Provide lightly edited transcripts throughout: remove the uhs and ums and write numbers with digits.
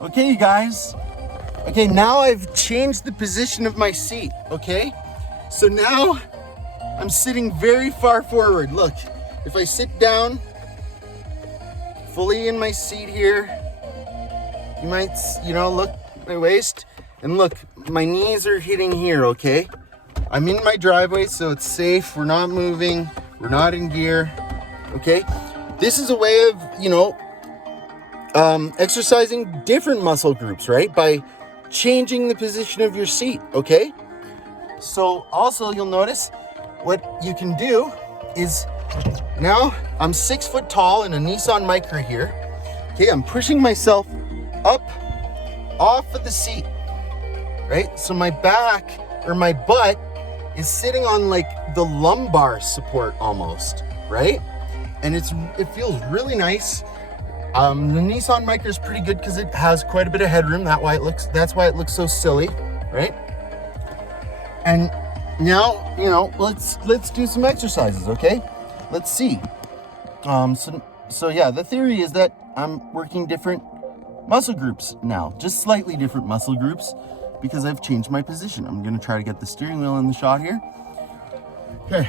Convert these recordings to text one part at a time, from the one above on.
Okay, you guys. Okay, now I've changed the position of my seat, okay? So now I'm sitting very far forward. Look, if I sit down fully in my seat here, you might, look at my waist, and look, my knees are hitting here, okay? I'm in my driveway, so it's safe. We're not moving. We're not in gear, okay? This is a way of, exercising different muscle groups, right? By changing the position of your seat, okay? So also you'll notice what you can do is now I'm 6 foot tall in a Nissan Micra here. Okay, I'm pushing myself up off of the seat, right? So my back or my butt is sitting on like the lumbar support almost, right? And it feels really nice. The Nissan Micra is pretty good because it has quite a bit of headroom. That's why it looks so silly, right? And now, let's do some exercises, okay? Let's see. So yeah, the theory is that I'm working different muscle groups now, just slightly different muscle groups because I've changed my position. I'm gonna try to get the steering wheel in the shot here. Okay.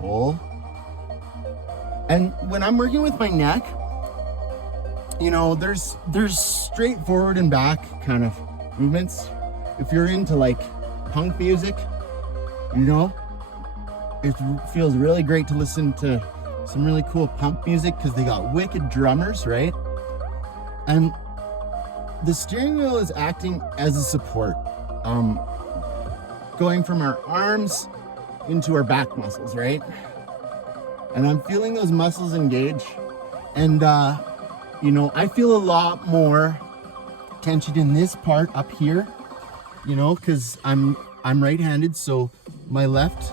Pull. And when I'm working with my neck, there's straightforward and back kind of movements. If you're into like punk music, it feels really great to listen to some really cool punk music because they got wicked drummers, right? And the steering wheel is acting as a support, going from our arms into our back muscles, right? And I'm feeling those muscles engage, and I feel a lot more tension in this part up here, because I'm right-handed, so my left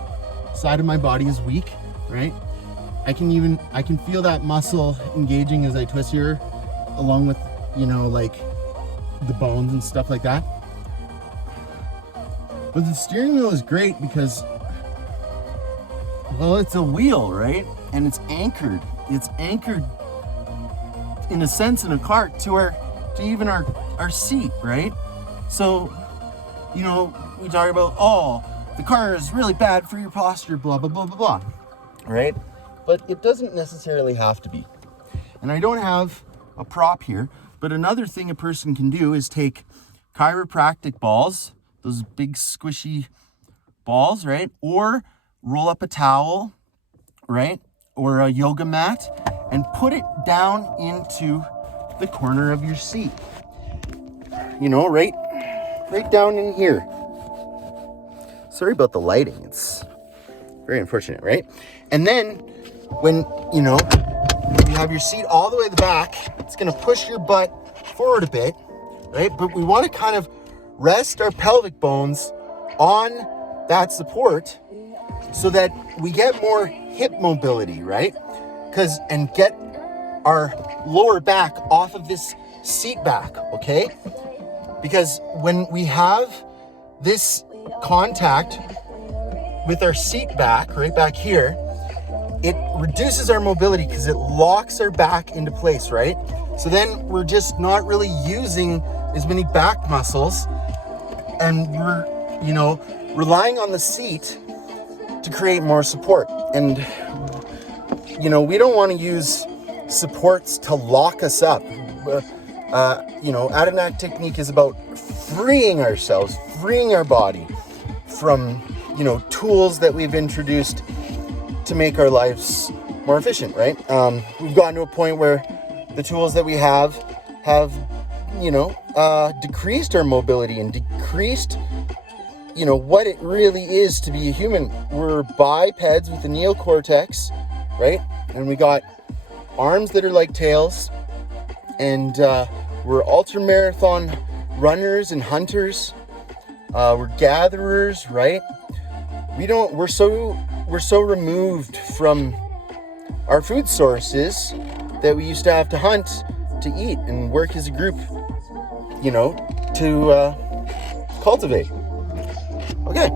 side of my body is weak, right? I can feel that muscle engaging as I twist here, along with, like the bones and stuff like that. But the steering wheel is great because, well, it's a wheel, right? And it's anchored. It's anchored in a sense in a cart to even our seat, right? So, we talk about, the car is really bad for your posture, blah, blah, blah, blah, blah, right? But it doesn't necessarily have to be. And I don't have a prop here, but another thing a person can do is take chiropractic balls, those big squishy balls, right? Or roll up a towel, right? Or a yoga mat and put it down into the corner of your seat. Right down in here. Sorry about the lighting. It's very unfortunate, right? And then when, you have your seat all the way to the back, it's going to push your butt forward a bit, right? But we want to kind of rest our pelvic bones on that so that we get more hip mobility, right? And get our lower back off of this seat back, okay? Because when we have this contact with our seat back, right back here, it reduces our mobility because it locks our back into place, right? So then we're just not really using as many back muscles, and we're, relying on the seat to create more support. And, we don't want to use supports to lock us up. Adirondack technique is about freeing ourselves, freeing our body from, tools that we've introduced to make our lives more efficient, right? We've gotten to a point where the tools that we have decreased our mobility and decreased, what it really is to be a human. We're bipeds with the neocortex, right? And we got arms that are like tails, and we're ultramarathon runners and hunters. We're gatherers, right? We're so removed from our food sources that we used to have to hunt to eat and work as a group, to cultivate. Okay.